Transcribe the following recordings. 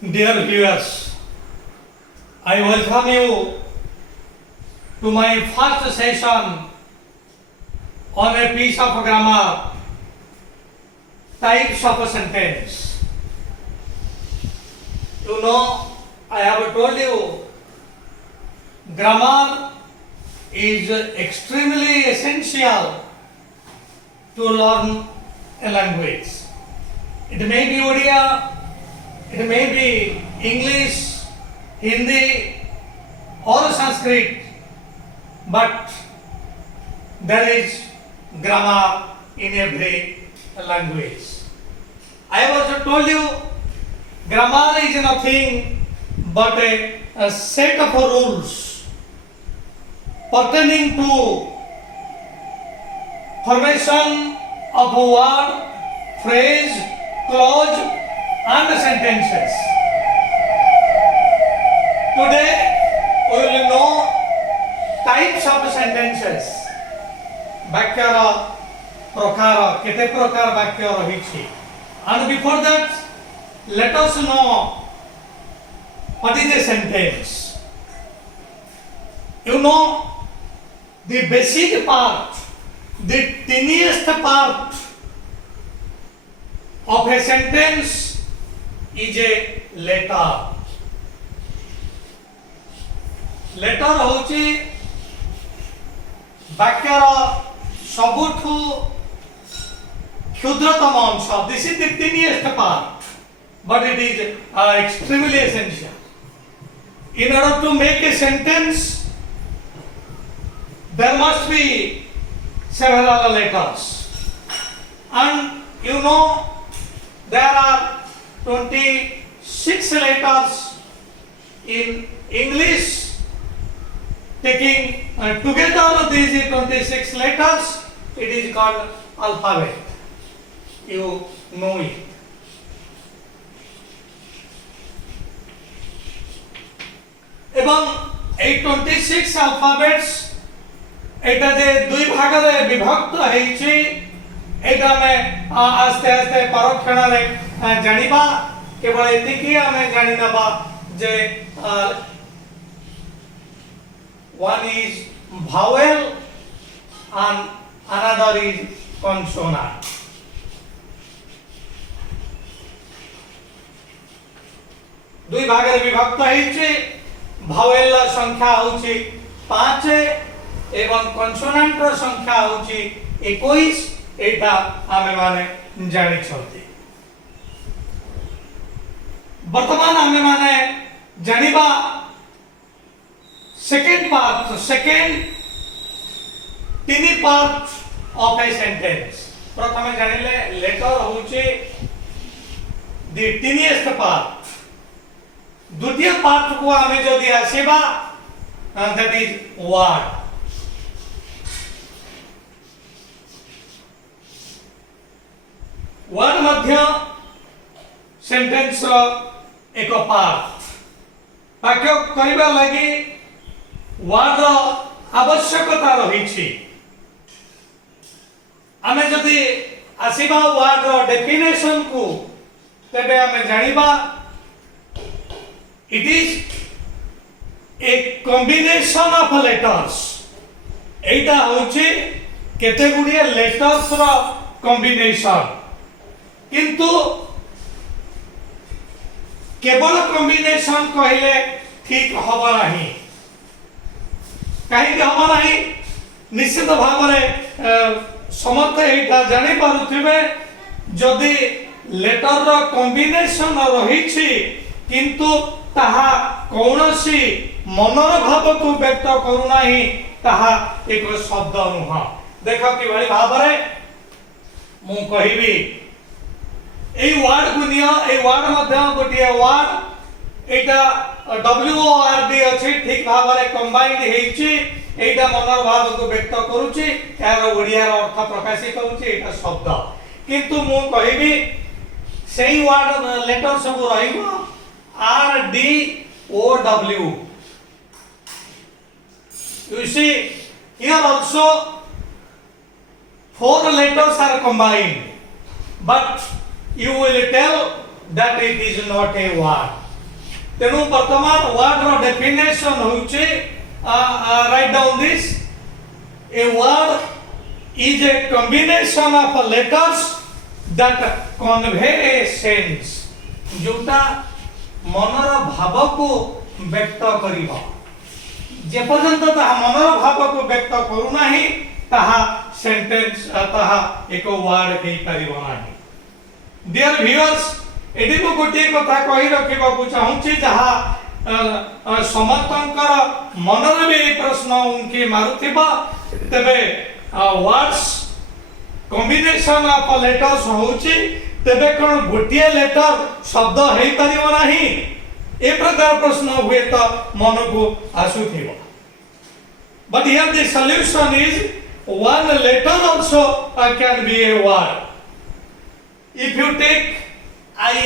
Dear viewers, I welcome you to my first session on a piece of grammar, types of a sentence. You know, I have told you, grammar is extremely essential to learn a language. It may be Odia, it may be English, Hindi or Sanskrit, but there is grammar in every language. I have also told you, grammar is nothing but a set of rules pertaining to formation of a word, phrase, clause and sentences. Today we will know types of sentences. Vakyara, prakara, kete prakar vakya rahichi. And before that, let us know what is a sentence. You know, the basic part, the tiniest part of a sentence is a letter. Letter होची वाक्यर सबुठु क्षुद्रतम अंश. This is the tiniest part, but it is extremely essential. In order to make a sentence, there must be several letters, and you know there are 26 letters in English. Taking together these 26 letters, it is called alphabet. You know it. এবং এই 26 alphabets এটা যে দুই ভাগে বিভক্ত হয়েছে, এটা আমি আস্তে আস্তে পরক্ষণে জানিবা. কেবল এতিকি আমি জানি নেবা যে one is vowel and another is consonant. দুই ভাগে বিভক্ত হয়েছে. ভাওয়েল সংখ্যা হচ্ছে 5 এবং কনসোনান্ট সংখ্যা হচ্ছে 21. এটা আমি মানে জানিছতে. বর্তমান আমি মানে জানিবা second part, second tiny part of a sentence. प्रथमे जानिले letter होचे the tiniest part. द्वितीय part को हमें जो दिया सेवा, that is word. word Madhya sentence एक part. वाक्य करिबा लागि word आवश्यकता रही. आमे जदि आसीबा word डेफिनेशन को, तबे आमे जानिबा it is a combination of letters. एटा होचे केते गुडिया लेटर्स रो कॉम्बिनेशन. किंतु केवल कॉम्बिनेशन कहले ठीक हबा नाही. कहीं हम नहीं निश्चित भाव में समर्थ एटा जानी पारुथिबे जदि लेटर रो कॉम्बिनेशन रही किंतु ताहा कौनसी मनर भाव को व्यक्त करू नाही, ताहा एक शब्द नुह. देख कि भाई भाव में मु कहिबी ए वर्ड को नियो. ए वर्ड मध्य गोटे वर्ड एटा WORD अछि, ठीक भाव में कंबाइंड हेछि. एटा मनर भाव को व्यक्त करूछि, यार ओडिया रो अर्थ प्रकाशित करूछि. एटा शब्द. किंतु मु कहिबी सेही वर्ड लेटर सब रहिबो RDOW. You see, here also 4 letters are combined, but you will tell that it is not a word. तेणु वर्तमान वर्ड रो डेफिनेशन होउचे write down this a word is a combination of letters that convey a sense जोटा मनर भाव को व्यक्त करिबा जे पर्यंत ता मनर भाव को व्यक्त करू नाही ताहा सेंटेंस ताहा एक वर्ड कहि परिबो नाही डियर व्यूअर्स एडी को गोटे कथा कहि रखिबा को चाहूची जहा समस्तंकर मनर में प्रश्न उनके मारुथिबा तबे वर्ड्स कॉम्बिनेशन ऑफ लेटर्स होउची तबे कोन गोटिए लेटर शब्द हेई परिबो नाही ए प्रकार प्रश्न हुए तो मन को आसुथिबो but here the solution is one letter also can be a word if you take I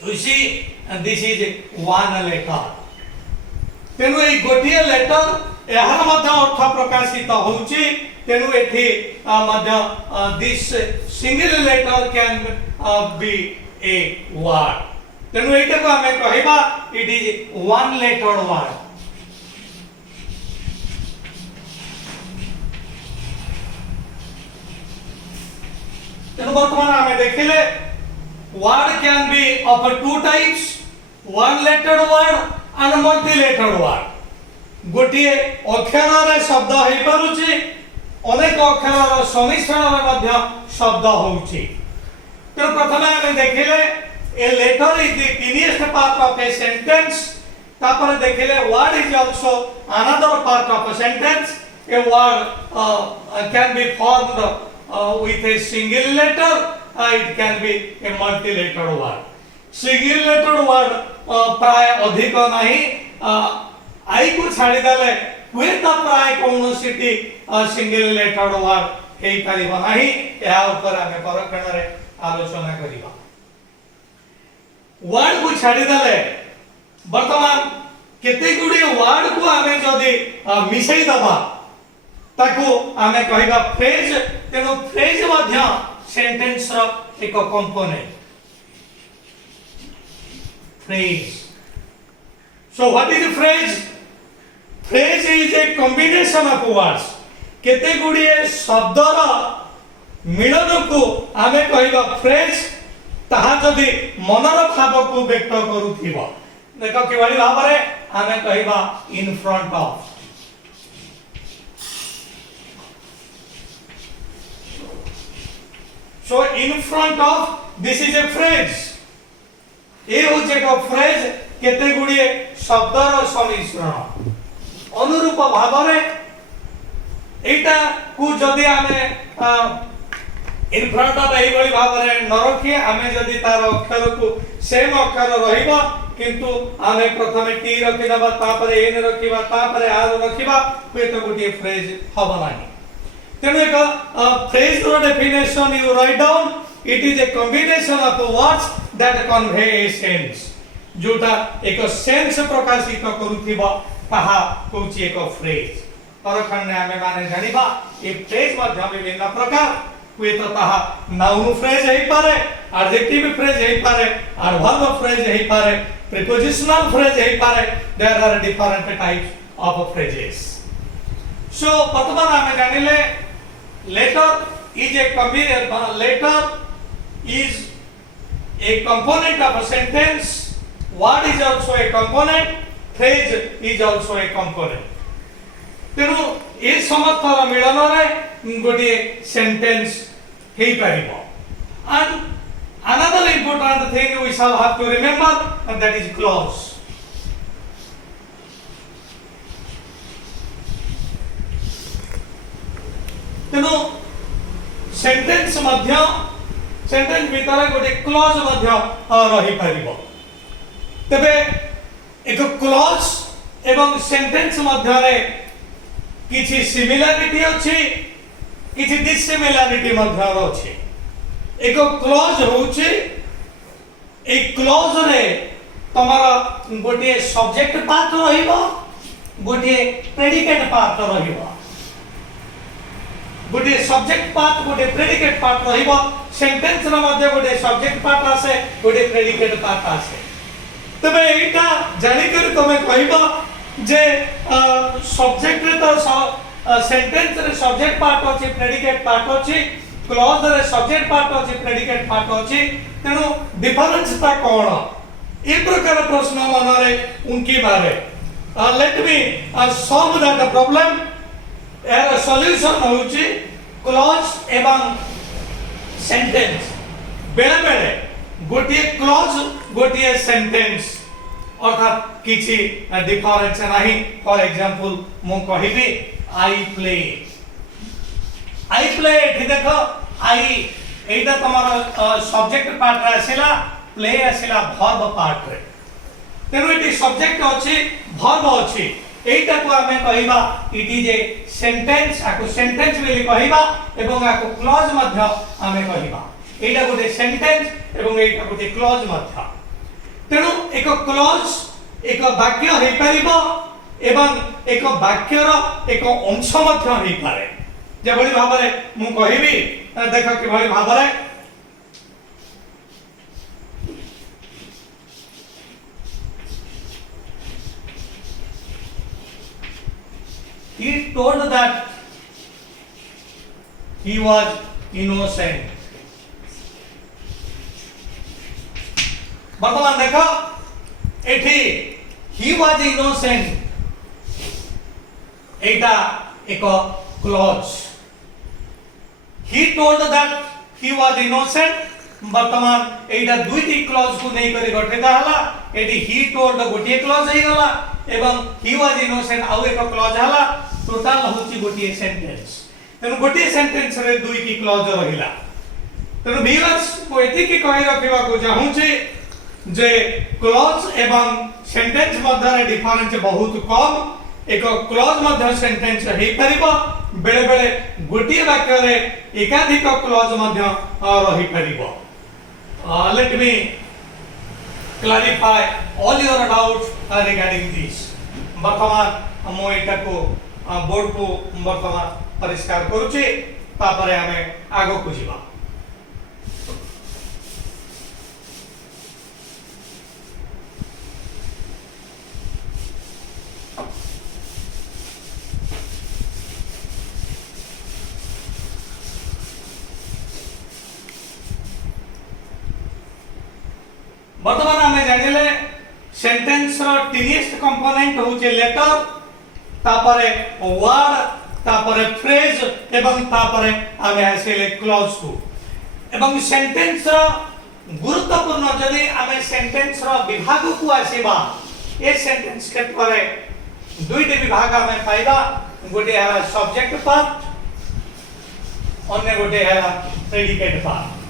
you see and this is one letter तेनु ए गोटिए लेटर एहर मध्य अर्थ प्रकाशित होउची तेनु एठी मध्य this single letter can be a word तेनु एटा को हमें कहबा it is one letter word तेनु वर्तमान हमें देखिले word can be of two types one letter word and multi-lettered word गोटिए अक्षर रे शब्द हेई परुची अनेक अक्षर रो समिश्रण रे मध्य शब्द होउची तो प्रथमे हम देखिले a letter is the tiniest part of a sentence तापर देखिले word is also another part of a sentence a word can be formed with a single letter it can be a multi-lettered word single lettered word प्राय अधिक नहीं आई को छाड़ी देले हुए तो प्राय कौनसीटी सिंगल लेटर्ड वर्ड हेई परिबा नहीं या ऊपर हमें परखण रे आलोचना करिबा वर्ड को छाड़ी देले वर्तमान केते गुडी वर्ड को हमें जदी मिसई दबा ताको हमें कहबा फ्रेज तेनो फ्रेज मध्य सेंटेंस रो एक component phrase so what is the phrase is a combination of words केते गुडिए शब्द रो मिलन को आमे कहबा फ्रेज ताहा जदी मनर भाव को व्यक्त करूथिबो देखो कि वाली भाव रे आमे कहबा in front of so in front of this is a phrase ए होचे को फ्रेज केते गुडिए शब्द रो समिश्रण अनुरूप भाव रे एटा को जदी हमें इन फ्रंट ऑफ एई बळी भाव रे न रखी हमें जदी तार अक्षर को सेम अक्षर रहिबा किंतु हमें प्रथमे टी रखि दबा तापरे एन रखिबा तापरे आर रखिबा पे तो गुडिए फ्रेज हबो नाही तेनु एक फ्रेज रो definition you write down it is a combination of words that convey a sense जोटा एक सेंस प्रकाशित करूथिबा ताहा कोची एक फ्रेज परखण्य हमें माने जानिबा ए फ्रेज मध्य विभिन्न प्रकार हुए तो ताहा नाउन फ्रेज हेई पारे एडजेक्टिव फ्रेज हेई पारे एडवर्ब फ्रेज हेई पारे प्रीपोजिशनल फ्रेज हेई पारे there are different types of phrases so वर्तमान हमें जानिले letter is a combination letter is a component of a sentence word is also a component phrase is also a component तेनु ए समर्थर मिलन रे गोटे सेंटेंस हेई परिबो and another important thing we shall have to remember and that is clause तेनु sentence मध्य sentence भीतर गोटे क्लॉज मध्य रही परिबो तबे एक क्लॉज एवं सेंटेंस मध्य रे किछि सिमिलरिटी अछि किछि डिसिमिलरिटी मध्य अछि एक क्लॉज होउछि एक क्लॉज रे तमारा गोटे सब्जेक्ट पार्ट रहिबो गोटे प्रेडिकेट पार्ट रहिबो गोटे सब्जेक्ट पार्ट गोटे प्रेडिकेट पार्ट रहिबो सेंटेंस रे मध्य गोटे सब्जेक्ट पार्ट आसे गोटे प्रेडिकेट पार्ट आसे तबे एटा जानि कर तमे कहबो जे सब्जेक्ट रे तो सेंटेंस रे सब्जेक्ट पार्ट अछि प्रेडिकेट पार्ट अछि क्लॉज रे सब्जेक्ट पार्ट अछि प्रेडिकेट पार्ट अछि तेनु डिफरेंस ता कोन ए प्रकार प्रश्न मनरे उनकी बारे let me solve that problem एर सॉल्यूशन होउची क्लॉज एवं सेंटेंस बेले बेले गोटिए क्लॉज गोटिए सेंटेंस अर्थात किछि डिफरेंस नाही फॉर एग्जांपल मु कहिबी आई प्ले एठी देखो आई एटा तमर सब्जेक्ट पार्ट रे आसिला प्ले आसिला वर्ब पार्ट रे तेनु एटी सब्जेक्ट अछि वर्ब अछि एटा को हमें कहिबा इट इज ए सेंटेंस आको सेंटेंस बेली कहिबा एवं आको क्लॉज मध्य हमें कहिबा एटा गोटे सेंटेंस एवं एटा गोटे क्लॉज मध्य तेनु एक क्लॉज एक वाक्य हे परिबो एवं एक वाक्यर एक अंश मध्य हे पारे जे भली भाबरे मु कहिबी देखो कि भली भाबरे he told that he was innocent वर्तमान देखो एठी he was innocent एटा एक clause he told that he was innocent वर्तमान एटा दुईटी क्लॉज को नै करी गठित हला एठी he told गोटिए क्लॉज हे गला एवं he was innocent आउ एक क्लॉज हला टोटल होची गोटिए सेंटेंस तेनु गोटिए सेंटेंस रे दुईटी क्लॉज रहिला तेनु व्यूअर्स को एति की कहि रखिबा को चाहू छी जे क्लॉज एवं सेंटेंस मध्य डिफरेंस बहुत कम एक क्लॉज मध्य सेंटेंस हे परिबो बेले बेले गोटिए वाक्य रे एकाधिक क्लॉज मध्य रहि परिबो let me clarify all your doubts regarding this वर्तमान मो एटा को बोर्ड को वर्तमान परिष्कार करूची तापरे हमें आगो को जीवा वर्तमान हमें जानिले सेंटेंस रो टीनिएस्ट कंपोनेंट होचे लेटर तापरे वर्ड तापरे फ्रेज एवं तापरे हमें आसीले क्लॉज को एवं सेंटेंस रो गुरुत्वपूर्ण जदि हमें सेंटेंस रो विभाग को आसीबा ए सेंटेंस के परे दुईटी विभाग हमें पाइबा गोटे हला सब्जेक्ट पार्ट अन्य गोटे हला प्रेडिकेट पार्ट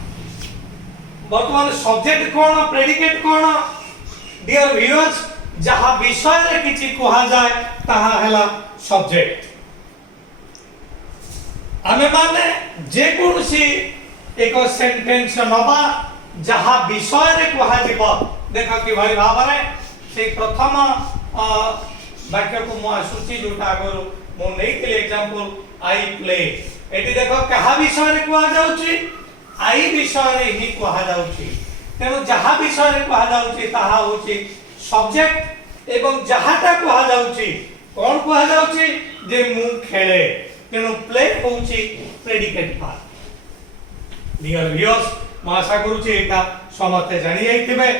वर्तमान सब्जेक्ट कोन प्रेडिकेट कोन डियर व्यूअर्स जहा विषय रे किछि कहा जाय ताहा हला सब्जेक्ट हमें माने जे कोनसी एक सेंटेंस नबा जहा विषय रे कहा जिवो देखो कि भाई भाबरे से प्रथम वाक्य को मो आसुची जोटा आगरो मो नै के एग्जांपल आई प्ले एटी देखो कहा विषय रे कहा जाउची आई विषय रे ही कहा जाउची तेनु जहा विषय रे कहा जाउची ताहा होची सब्जेक्ट एवं जहाटा कहा जाउची कोन कहा जाउची जे मु खेले तेनु प्ले होची प्रेडिकेट पार्ट डियर व्यूअर्स म आशा करूची एटा समते जानि जाइथिबे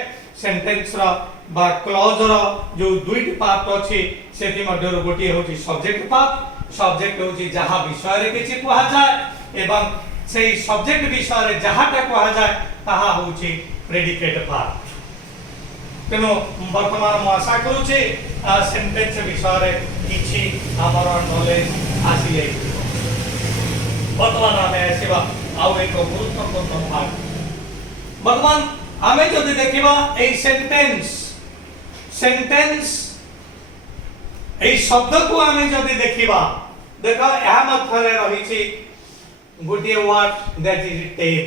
सेंटेंस रो बा क्लॉज रो जो दुईटी पार्ट अछि सेति मध्ये गोटी होची सब्जेक्ट पार्ट सब्जेक्ट होची जहा विषय रे किछि कहा जाय एवं सेही सब्जेक्ट विषय रे जहाटा कहा जाय ताहा होची प्रेडिकेट पार्ट तेनो वर्तमान म आशा करूची सेंटेंस विषय रे किछि हमर नॉलेज आसी जाय वर्तमान हमें आसीबा आउ एक गुरुत्वपूर्ण भाग वर्तमान हमें जदि देखिबा ए सेंटेंस ए शब्द को हमें जदि देखिबा देखो या मथरे रहिछि गोटे वर्ड दैट इज टेन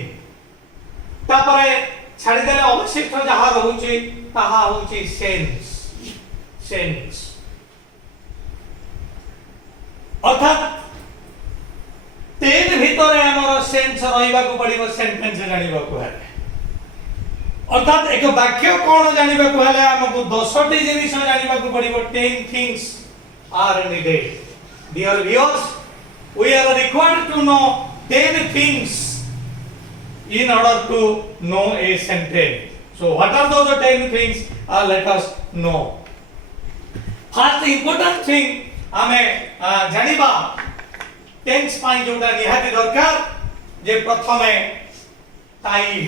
तापरे छाड़ी देले अवशिष्ट जहा रहउछि ताहा होछि सेंस अर्थात टेन भितरे हमर सेंस रहिबा को पड़िबो सेंटेंस जानिबा को है अर्थात एक वाक्य कौन जानबा को हले हमको 10 टी जिनिस जानबा को पड़िबो 10 things are needed dear viewers we are required to know 10 things in order to know a sentence. So what are those 10 things? Let us know. First important thing हमें जानिबा टेंस पाई जोटा निहाती दरकार जे प्रथमे टाइम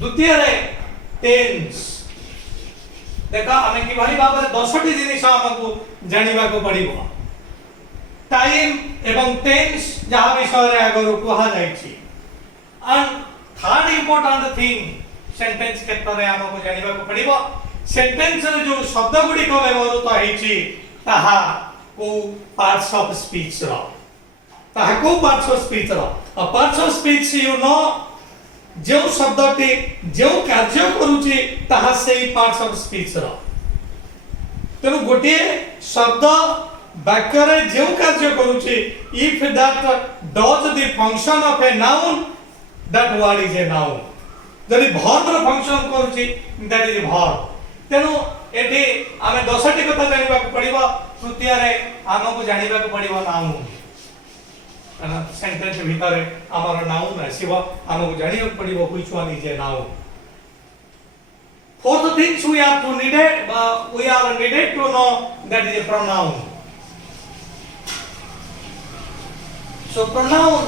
द्वितीय रे टेंस देखा हमें कि भारी भाव 10 टी जिनिस हमको जानिबा को पड़िबो टाइम एवं टेंस जहां विषय रे आगरु कहा जायछि and third important thing sentence क्षेत्र रे हमको जानिबा को पड़िबो सेंटेंस रे जो शब्द गुडी को व्यवहृत होइछि ताहा को पार्ट्स ऑफ स्पीच रो ताहा को पार्ट्स ऑफ स्पीच रो अ parts of speech you know जो शब्दटी जो कार्य करूची ताहा सेही पार्ट्स ऑफ स्पीच रो तेनु गोटे शब्द वाक्य रे जो कार्य करूची if that does the function of a noun that word is a noun जदि वर्ब रो फंक्शन करूची दैट इज वर्ब तेनु एठी आमे 10 टी कथा जानिबा को पड़िबो तृतीय रे हमको जानिबा को पड़िबो नाउन सेंटेंस भीतर हमारा नाउन आसीबो हमको जानिबा को पड़िबो which one is a noun fourth things we are needed to know that is a pronoun. So pronoun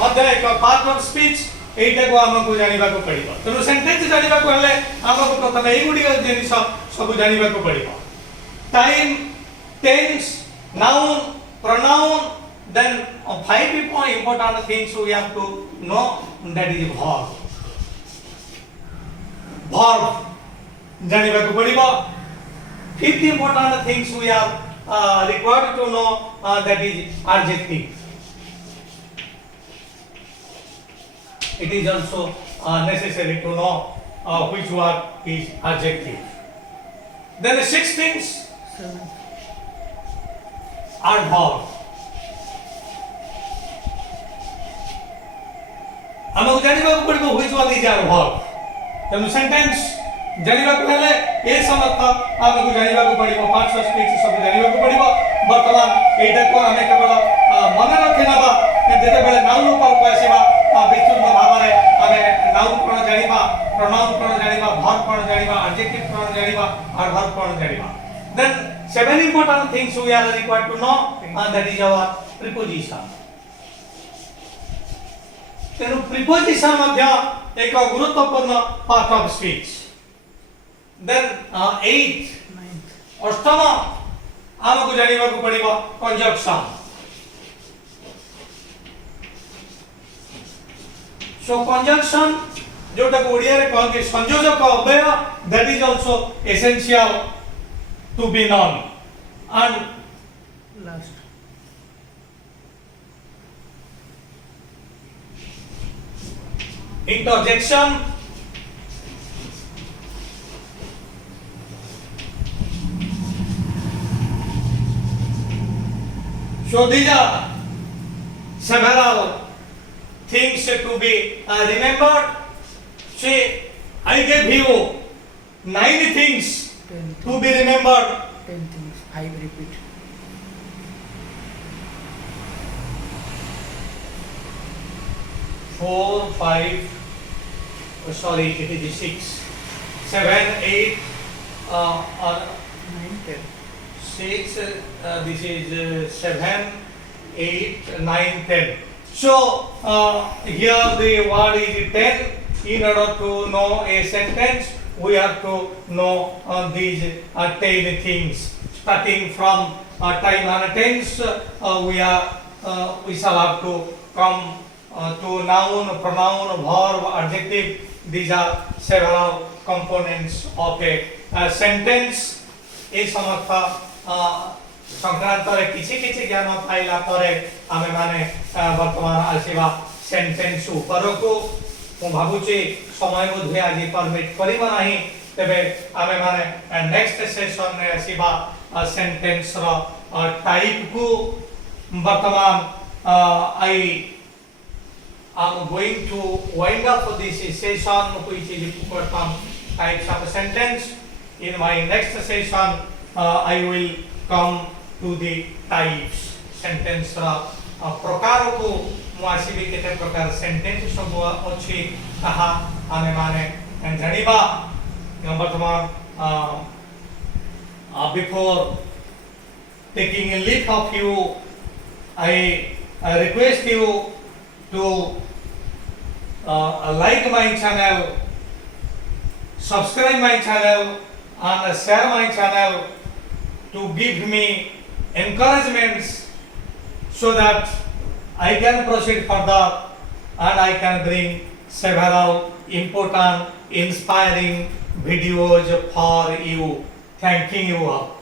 मध्ये एक पार्ट ऑफ स्पीच एटा को हमको जानिबा को पड़िबो तो सेंटेंस जानिबा को हले हमको प्रथम एई गुडी जिनिस सब जानिबा को पड़िबो time tense noun pronoun then 5 important things we have to know that is verb जानिबा को पड़िबो 50 important things we are required to know that is adjective. It is also necessary to know which word is adjective. Then the 6 things are verb. हमको जानिबा को पड़िबो which one is a verb. तेनु sentence जानिबा को हेले ए समर्थ हमको जानिबा को पड़िबो पार्ट्स ऑफ स्पीच सब जानिबा को पड़िबो वर्तमान एटा को हमें केवल मन रखे नबा जेते बेले नाउन ऊपर को आसीबा विस्तृत भाव रे हमें नाउन कोन जानिबा प्रोनाउन कोन जानिबा वर्ब कोन जानिबा एडजेक्टिव कोन जानिबा और verb cone जानिबा then 7 important things we are required to know and that is our preposition. तेनु प्रीपोजिशन मध्य एक गुरुत्वपूर्ण पार्ट ऑफ स्पीच देन 8 अष्टम हमको जानिबा को पड़िबो कंजक्शन सो कंजक्शन जोटा को ओडिया रे कहके संयोजक अव्यय that is also essential to be known and last interjection so these are several things to be remembered. See, I gave you 9 things to be remembered. 10 things I repeat. 4 5 sorry it is 6 7 8 or 9 10 6 this is 7 8 9 10 so here the word is 10 in order to know a sentence we have to know these 10 things starting from time and tense we shall have to come to noun, pronoun, verb, adjective. These are several components of a sentence. ए समर्थ संक्रांत रे किछि ज्ञान पाइला परे आमे माने वर्तमान आसीबा sentence ऊपर को मु भाबुची समय बोधे आज परमिट करिबो नाही तबे आमे माने नेक्स्ट सेशन रे आसीबा सेंटेंस रो टाइप को वर्तमान आई I'm going to wind up this session, which is some types of sentence. In my next session, I will come to the types sentence प्रकार को मुआसिबी केते प्रकार सेंटेंस सब अछि ताहा आमे माने जानिबा वर्तमान before taking a leave of you, I request you to like my channel, subscribe my channel, and share my channel to give me encouragements so that I can proceed further and I can bring several important, inspiring videos for you. Thanking you all.